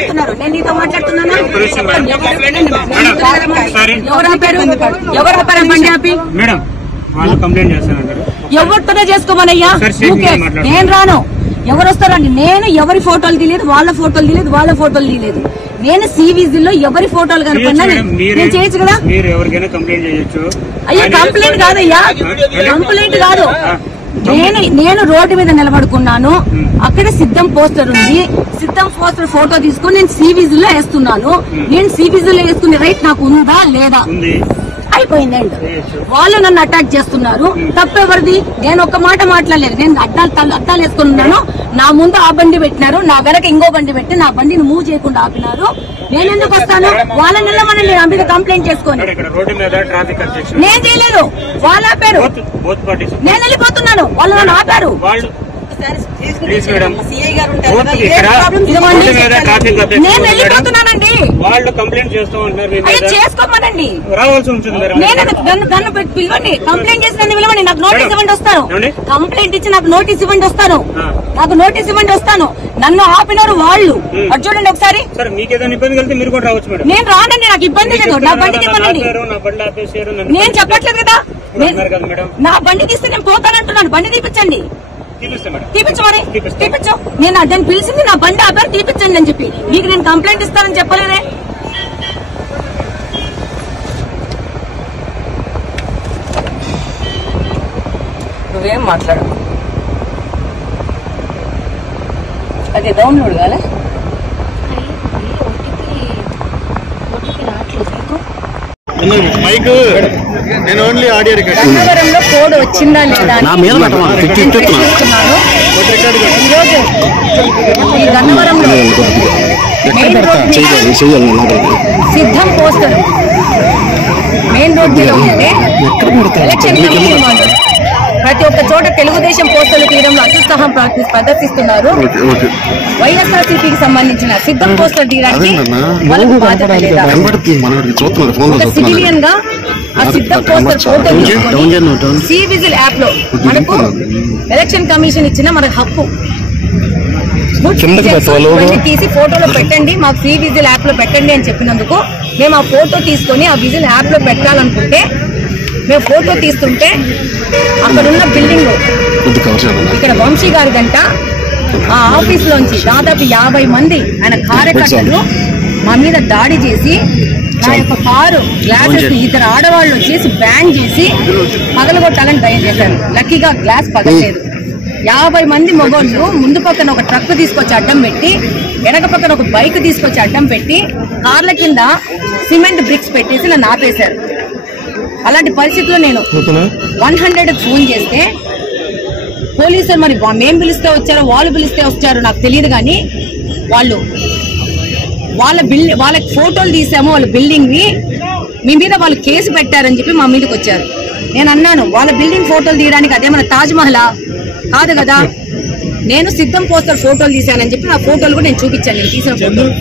మాట్లాడుతున్నారు? నేను నీతో మాట్లాడుతున్నాను. ఎవరు ఆపారు బండి ఆపి? ఎవరితోనే చేసుకోమనయ్యా. నేను రాను. ఎవరు వస్తారండి? నేను ఎవరి ఫోటోలు తీయలేదు, వాళ్ళ ఫోటోలు తీయలేదు, వాళ్ళ ఫోటోలు తీయలేదు. నేను సివిజిల్లో ఎవరి ఫోటోలు కనుకున్నా నేను చేయొచ్చు కదా. అయ్యా కంప్లైంట్ కాదయ్యా, కంప్లైంట్ కాదు. నేను రోడ్డు మీద నిలబడుకున్నాను. అక్కడ సిద్ధం పోస్టర్ ఉంది. సిద్ధం పోస్టర్ ఫోటో తీసుకొని నేను సివిజిల్లో వేస్తున్నాను. నేను సివిజిల్లో వేసుకునే రైట్ నాకు ఉందా లేదా? అయిపోయిందండి. వాళ్ళు నన్ను అటాక్ చేస్తున్నారు. తప్పెవరిది? నేను ఒక్క మాట మాట్లాడలేదు. నేను అద్దాలు వేసుకుని ఉన్నాను. నా ముందు ఆ బండి పెట్టినారు, నా వెనక ఇంకో బండి పెట్టి నా బండిని మూవ్ చేయకుండా ఆపినారు. నేను ఎందుకు వస్తాను? వాళ్ళని నిలమనండి, నా మీద కంప్లైంట్ చేసుకొని. నేను చేయలేదు, వాళ్ళు ఆపారు. నేను వెళ్ళిపోతున్నాను, వాళ్ళు నన్ను ఆపారు. నేను వెళ్ళిపోతున్నానండి. వాళ్ళు కంప్లైంట్ చేస్తూ ఉంటారు. చేసుకోమనండి. నన్ను పిలవండి. కంప్లైంట్ చేసి నన్ను పిలవండి. నాకు నోటీస్ ఇవ్వండి, వస్తాను. కంప్లైంట్ ఇచ్చి నాకు నోటీస్ ఇవ్వండి, వస్తాను. నాకు నోటీస్ ఇవ్వండి, వస్తాను. నన్ను ఆపినారు వాళ్ళు. అది చూడండి ఒకసారి. నేను రానండి, నాకు ఇబ్బంది లేదు. నా బండికి ఇవ్వనండి. నేను చెప్పట్లేదు కదా. నా బండికి ఇస్తే నేను పోతానంటున్నాను. బండి తీపించండి. తీపించు మరి, తీపించు. నేను దాన్ని పిలిచింది నా బండి ఆపారు, తీపించండి అని చెప్పి. మీకు నేను కంప్లైంట్ ఇస్తానని చెప్పలేదే. నువ్వేం మాట్లాడు. అది డౌన్లోడ్ కాలే. గన్నవరంలో కోడ్ వచ్చిందా లేదా ఈ గన్నవరంలో సిద్ధం పోస్టర్ మెయిన్ రోడ్ మీద ఉంటే ఎలక్షన్ కమిషన్ వాళ్ళు ప్రతి ఒక్క చోట తెలుగుదేశం పోస్టర్లు తీయడంలో అత్యుత్సాహం ప్రదర్శిస్తున్నారు. వైఎస్ఆర్సీపీకి సంబంధించిన సిద్ధం పోస్టర్ తీయడానికి వాళ్ళకు బాధ్యత లేదా? ఒక సివిలియన్ గా ఆ సిద్ధం పోస్టర్ ఫోటో తీసుకొని సివిజిల్ యాప్ లో మనకు ఎలక్షన్ కమిషన్ ఇచ్చిన మనకు హక్కు తీసి ఫోటోలో పెట్టండి, మాకు సివిజిల్ యాప్ లో పెట్టండి అని చెప్పినందుకు మేము ఆ ఫోటో తీసుకొని ఆ విజిల్ యాప్ లో పెట్టాలనుకుంటే మేము ఫోటో తీస్తుంటే అక్కడున్న బిల్డింగ్ ఇక్కడ వంశీ గారి గంట ఆ ఆఫీస్ లోంచి దాదాపు 50 మంది ఆయన కార్యకర్తలు మా మీద దాడి చేసి నా యొక్క కారు గ్లాసెస్ 2 ఆడవాళ్ళు వచ్చేసి బ్యాన్ చేసి పగలగొట్టాలని ట్రై చేశారు. లక్కీగా గ్లాస్ పగలలేదు. 50 మంది మగోళ్ళు ముందు పక్కన ఒక ట్రక్ తీసుకొచ్చి అడ్డం పెట్టి, వెనక పక్కన ఒక బైక్ తీసుకొచ్చి అడ్డం పెట్టి, కార్ల కింద సిమెంట్ బ్రిక్స్ పెట్టేసి నన్ను ఆపేశారు. అలాంటి పరిస్థితుల్లో నేను 100కి ఫోన్ చేస్తే పోలీసులు మరి మేం పిలిస్తే వచ్చారో వాళ్ళు పిలిస్తే వచ్చారో నాకు తెలియదు, కానీ వాళ్ళకి ఫోటోలు తీసాము వాళ్ళ బిల్డింగ్ ని, మీ మీద వాళ్ళు కేసు పెట్టారని చెప్పి మా మీదకి వచ్చారు. నేను అన్నాను వాళ్ళ బిల్డింగ్ ఫోటోలు తీయడానికి అదేమన్నా తాజ్ మహలా కాదు కదా. నేను సిద్ధం పోస్టర్ ఫోటోలు తీశానని చెప్పి నా ఫోటోలు కూడా నేను చూపించాను, నేను తీసిన ఫోటోలు.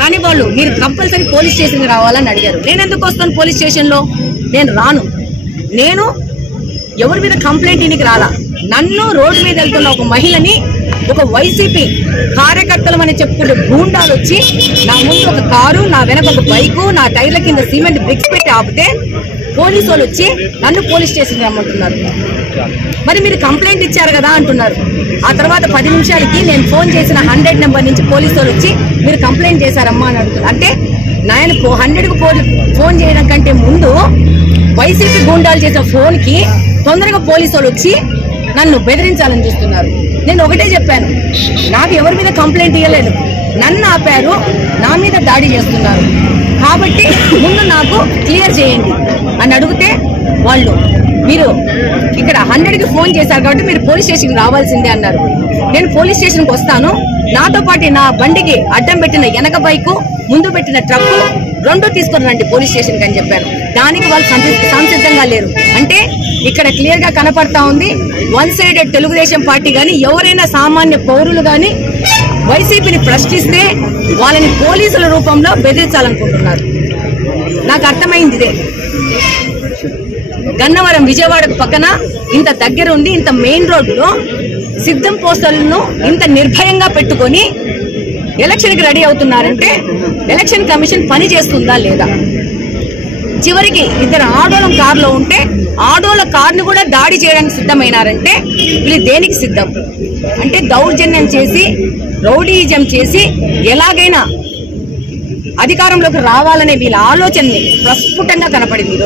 కానీ వాళ్ళు మీరు కంపల్సరీ పోలీస్ స్టేషన్కి రావాలని అడిగారు. నేను ఎందుకు వస్తాను పోలీస్ స్టేషన్లో? నేను రాను. నేను ఎవరి మీద కంప్లైంట్ ఇనికి రాలా. నన్ను రోడ్డు మీద వెళ్తున్న ఒక మహిళని ఒక వైసీపీ కార్యకర్తలు అని చెప్పుకుంటే గూండాలు వచ్చి నా ముందు ఒక కారు, నా వెనక ఒక బైకు, నా టైర్ల కింద సిమెంట్ బ్రిక్స్ పెట్టి ఆపితే పోలీసు వాళ్ళు వచ్చి నన్ను పోలీస్ స్టేషన్కి రమ్మంటున్నారు. మరి మీరు కంప్లైంట్ ఇచ్చారు కదా అంటున్నారు. ఆ తర్వాత 10 నిమిషాలకి నేను ఫోన్ చేసిన 100 నెంబర్ నుంచి పోలీసు వాళ్ళు వచ్చి మీరు కంప్లైంట్ చేశారమ్మా అని అడుగుతారు. అంటే నేను 100కి ఫోన్ చేయడం కంటే ముందు వైసీపీ గూండాలు చేసిన ఫోన్కి తొందరగా పోలీసు వాళ్ళు వచ్చి నన్ను బెదిరించాలని చూస్తున్నారు. నేను ఒకటే చెప్పాను, నాకు ఎవరి మీద కంప్లైంట్ ఇవ్వలేదు, నన్ను ఆపారు, నా మీద దాడి చేస్తున్నారు, కాబట్టి ముందు నాకు క్లియర్ చేయండి అని అడిగితే వాళ్ళు మీరు ఇక్కడ 100కి ఫోన్ చేశారు కాబట్టి మీరు పోలీస్ స్టేషన్కి రావాల్సిందే అన్నారు. నేను పోలీస్ స్టేషన్కి వస్తాను, నాతో పాటు నా బండికి అడ్డం పెట్టిన వెనక బైకు, ముందు పెట్టిన ట్రక్కు 2 తీసుకొని రండి పోలీస్ స్టేషన్కి అని చెప్పాను. దానికి వాళ్ళు సంసిద్ధంగా లేరు. అంటే ఇక్కడ క్లియర్ గా కనపడతా ఉంది, 1 సైడెడ్ తెలుగుదేశం పార్టీ గాని ఎవరైనా సామాన్య పౌరులు గాని వైసీపీని ప్రశ్నిస్తే వాళ్ళని పోలీసుల రూపంలో బెదిరించాలనుకుంటున్నారు. నాకు అర్థమైంది ఇదే. గన్నవరం విజయవాడకు పక్కన ఇంత దగ్గర ఉండి ఇంత మెయిన్ రోడ్డులో సిద్ధం పోస్టర్లను ఇంత నిర్భయంగా పెట్టుకొని ఎలక్షన్ కి రెడీ అవుతున్నారంటే ఎలక్షన్ కమిషన్ పని చేస్తుందా లేదా? చివరికి ఇద్దరు ఆడోళ్ళ కారులో ఉంటే ఆడోళ్ళ కారును కూడా దాడి చేయడానికి సిద్ధమైనారంటే వీళ్ళు దేనికి సిద్ధం? అంటే దౌర్జన్యం చేసి రౌడీజం చేసి ఎలాగైనా అధికారంలోకి రావాలనే వీళ్ళ ఆలోచనని ప్రస్ఫుటంగా కనపడింది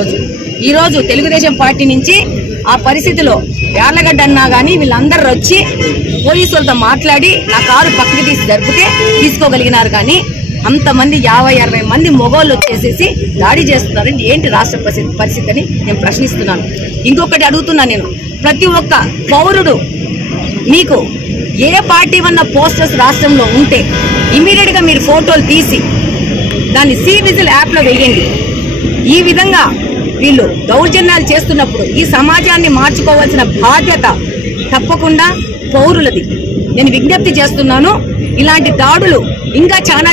ఈ రోజు తెలుగుదేశం పార్టీ నుంచి ఆ పరిస్థితిలో యార్లగడ్డ అన్నా గానీ వీళ్ళందరూ వచ్చి పోలీసులతో మాట్లాడి నా కారు పక్కకి తీసి జరిపితే తీసుకోగలిగినారు. కానీ అంతమంది 50-60 మంది మొగోళ్ళు వచ్చేసేసి దాడి చేస్తున్నారండి. ఏంటి రాష్ట్ర పరిస్థితి అని నేను ప్రశ్నిస్తున్నాను. ఇంకొకటి అడుగుతున్నా నేను, ప్రతి ఒక్క పౌరుడు మీకు ఏ పార్టీ వన్న పోస్టర్స్ రాష్ట్రంలో ఉంటే ఇమీడియట్ గా మీరు ఫోటోలు తీసి దాన్ని సి విజిల్ యాప్ లో వేయండి. ఈ విధంగా వీళ్ళు దౌర్జన్యాలు చేస్తున్నప్పుడు ఈ సమాజాన్ని మార్చుకోవాల్సిన బాధ్యత తప్పకుండా పౌరులది. నేను విజ్ఞప్తి చేస్తున్నాను, ఇలాంటి దాడులు ఇంకా చాలా